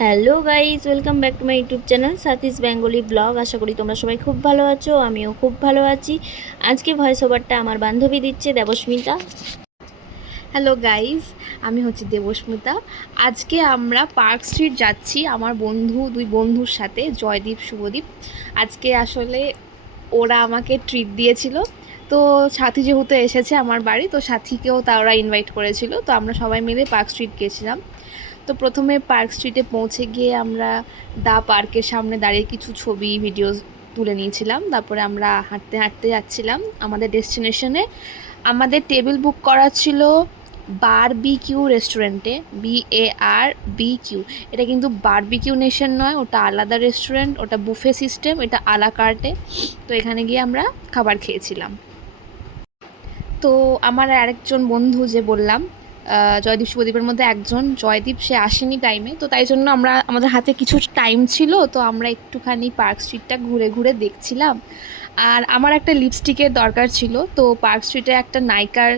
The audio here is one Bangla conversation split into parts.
Hello guys, welcome back to my YouTube channel Sathi's Bengali vlog. আশা করি তোমরা সবাই খুব ভালো আছো, আমিও খুব ভালো আছি। আজকে ভয়েস ওভারটা আমার বান্ধবী দিচ্ছে, দেবস্মিতা। হ্যালো গাইজ, আমি হচ্ছে দেবস্মিতা। আজকে আমরা পার্ক স্ট্রিট যাচ্ছি আমার দুই বন্ধুর সাথে, জয়দীপ শুভদীপ। আজকে আসলে ওরা আমাকে ট্রিট দিয়েছিল। তো সাথী যেহেতু এসেছে আমার বাড়ি, তো সাথীকেও ওরা ইনভাইট করেছিল, তো আমরা সবাই মিলে পার্ক স্ট্রিট গেছিলাম। তো প্রথমে পার্ক স্ট্রিটে পৌঁছে গিয়ে আমরা দা পার্কের সামনে দাঁড়িয়ে কিছু ছবি ভিডিও তুলে নিয়েছিলাম। তারপরে আমরা হাঁটতে হাঁটতে যাচ্ছিলাম আমাদের ডেস্টিনেশনে। আমাদের টেবিল বুক করা ছিল বারবিকিউ রেস্টুরেন্টে, BARBQ। এটা কিন্তু বারবিকিউ নেশন নয়, ওটা আলাদা রেস্টুরেন্ট, ওটা বুফে সিস্টেম, এটা আলা কার্টে। তো এখানে গিয়ে আমরা খাবার খেয়েছিলাম। তো আমার আরেকজন বন্ধু যে বললাম, জয়দীপ শুভদীপের মধ্যে একজন, জয়দীপ, সে আসেনি টাইমে। তো তাই জন্য আমাদের হাতে কিছু টাইম ছিল, তো আমরা একটুখানি পার্ক স্ট্রিটটা ঘুরে ঘুরে দেখছিলাম। আর আমার একটা লিপস্টিকের দরকার ছিল, তো পার্ক স্ট্রিটে একটা নাইকার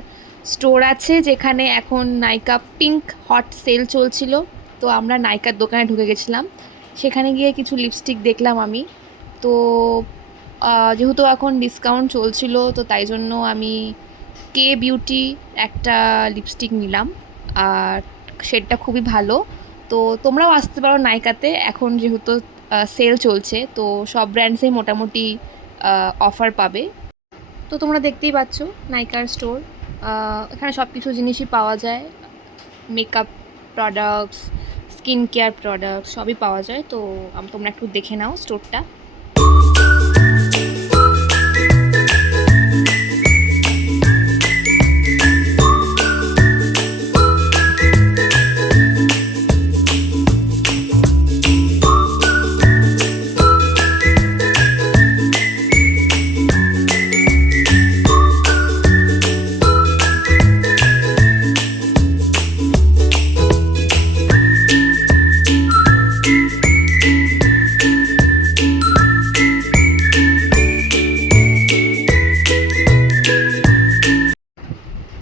স্টোর আছে যেখানে এখন নাইকা পিঙ্ক হট সেল চলছিল। তো আমরা নাইকার দোকানে ঢুকে গেছিলাম। সেখানে গিয়ে কিছু লিপস্টিক দেখলাম আমি। তো যেহেতু এখন ডিসকাউন্ট চলছিল, তো তাই জন্য আমি বিউটি একটা লিপস্টিক নিলাম। আর শেডটা খুবই ভালো। তো তোমরাও আসতে পারো নাইকাতে, এখন যেহেতু সেল চলছে, তো সব ব্র্যান্ডসেই মোটামুটি অফার পাবে। তো তোমরা দেখতেই পাচ্ছ নাইকার স্টোর। এখানে সব কিছু জিনিসই পাওয়া যায়, makeup products, skin care products সবই পাওয়া যায়। তো তোমরা একটু দেখে নাও স্টোরটা।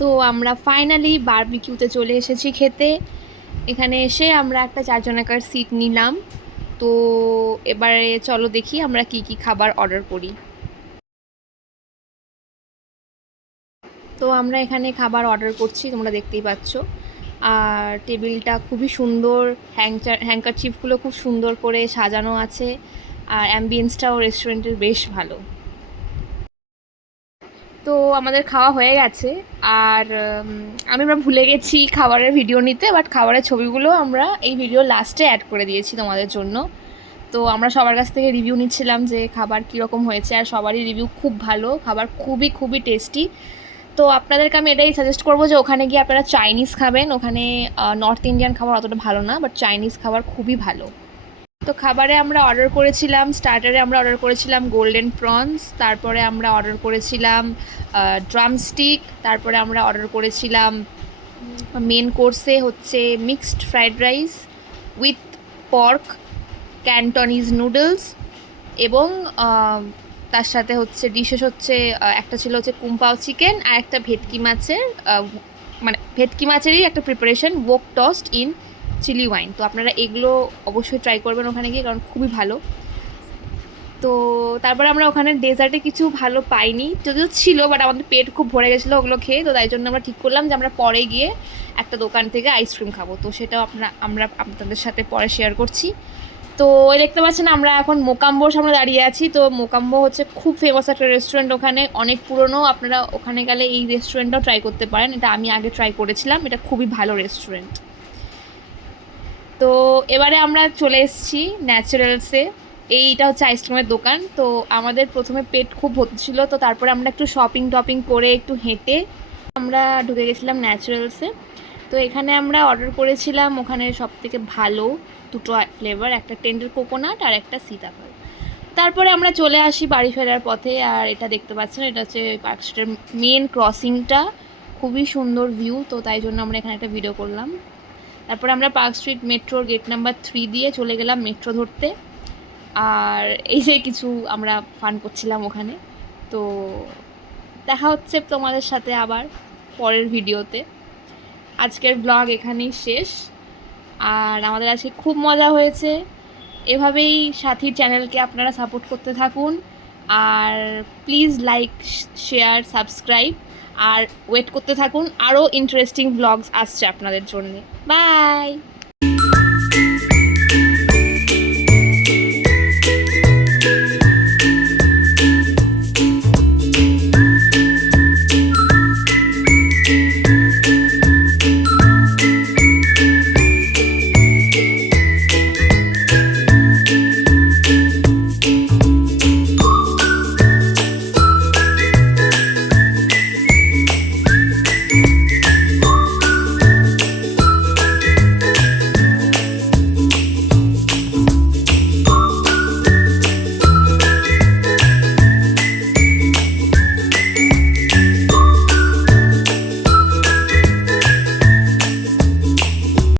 তো আমরা ফাইনালি বারবিকিউতে চলে এসেছি খেতে। এখানে এসে আমরা একটা 4 জনাকার সিট নিলাম। তো এবারে চলো দেখি আমরা কি কি খাবার অর্ডার করি। তো আমরা এখানে খাবার অর্ডার করছি, তোমরা দেখতেই পাচ্ছ। আর টেবিলটা খুবই সুন্দর, হ্যাঙ্কারচিপগুলো খুব সুন্দর করে সাজানো আছে। আর অ্যাম্বিয়েন্সটাও রেস্টুরেন্টের বেশ ভালো। তো আমাদের খাওয়া হয়ে গেছে। আর আমরা ভুলে গেছি খাবারের ভিডিও নিতে, বাট খাবারের ছবিগুলো আমরা এই ভিডিও লাস্টে অ্যাড করে দিয়েছি তোমাদের জন্য। তো আমরা সবার কাছ থেকে রিভিউ নিচ্ছিলাম যে খাবার কীরকম হয়েছে, আর সবারই রিভিউ খুব ভালো, খাবার খুবই খুবই টেস্টি। তো আপনাদেরকে আমি এটাই সাজেস্ট করবো যে ওখানে গিয়ে আপনারা চাইনিজ খাবেন। ওখানে নর্থ ইন্ডিয়ান খাবার অতটা ভালো না, বাট চাইনিজ খাবার খুবই ভালো। তো খাবারে আমরা অর্ডার করেছিলাম, স্টার্টারে আমরা অর্ডার করেছিলাম গোল্ডেন প্রনস, তারপরে আমরা অর্ডার করেছিলাম ড্রামস্টিক, তারপরে আমরা অর্ডার করেছিলাম মেন কোর্সে হচ্ছে mixed fried rice with pork, Cantonese noodles, এবং তার সাথে হচ্ছে ডিশেস হচ্ছে একটা ছিল হচ্ছে কুম্পাও চিকেন, আর একটা ভেটকি মাছের মানে ভেটকি মাছেরই একটা preparation, oak toast in chilli wine. তো আপনারা এগুলো অবশ্যই ট্রাই করবেন ওখানে গিয়ে, কারণ খুবই ভালো। তো তারপরে আমরা ওখানে ডেজার্টে কিছু ভালো পাইনি, যদিও ছিল, বাট আমাদের পেট খুব ভরে গেছিলো ওগুলো খেয়ে। তো তাই জন্য আমরা ঠিক করলাম যে আমরা পরে গিয়ে একটা দোকান থেকে আইসক্রিম খাবো। তো সেটাও আমরা আপনাদের সাথে পরে শেয়ার করছি। তো ওই দেখতে পাচ্ছেন আমরা এখন মোকাম্বোর সামনে দাঁড়িয়ে আছি। তো মোকাম্বো হচ্ছে খুব ফেমাস একটা রেস্টুরেন্ট, ওখানে অনেক পুরনো। আপনারা ওখানে গেলে এই রেস্টুরেন্টটাও ট্রাই করতে পারেন, এটা আমি আগে ট্রাই করেছিলাম, এটা খুবই ভালো রেস্টুরেন্ট। তো এবারে আমরা চলে এসেছি ন্যাচারালসে। এইটা হচ্ছে আইসক্রিমের দোকান। তো আমাদের প্রথমে পেট খুব ভর্তি ছিল, তো তারপরে আমরা একটু শপিং টপিং করে একটু হেঁটে আমরা ঢুকে গেছিলাম ন্যাচারালসে। তো এখানে আমরা অর্ডার করেছিলাম ওখানে সবথেকে ভালো দুটো ফ্লেভার, একটা টেন্ডার কোকোনাট আর একটা সীতাফল। তারপরে আমরা চলে আসি বাড়ি ফেরার পথে। আর এটা দেখতে পাচ্ছেন, এটা হচ্ছে পার্ক স্ট্রিটের মেন ক্রসিংটা, খুবই সুন্দর ভিউ। তো তাই জন্য আমরা এখানে একটা ভিডিও করলাম। তারপরে আমরা পার্ক স্ট্রিট মেট্রোর গেট নাম্বার 3 দিয়ে চলে গেলাম মেট্রো ধরতে। আর এই যে কিছু আমরা ফান করছিলাম ওখানে। তো দেখা হচ্ছে তোমাদের সাথে আবার পরের ভিডিওতে। আজকের ব্লগ এখানেই শেষ। আর আমাদের আজকে খুব মজা হয়েছে। এভাবেই সাথীর চ্যানেলকে আপনারা সাপোর্ট করতে থাকুন, আর প্লিজ লাইক, শেয়ার, সাবস্ক্রাইব, আর ওয়েট করতে থাকুন, আরও ইন্টারেস্টিং ব্লগস আসছে আপনাদের জন্যে। বাই।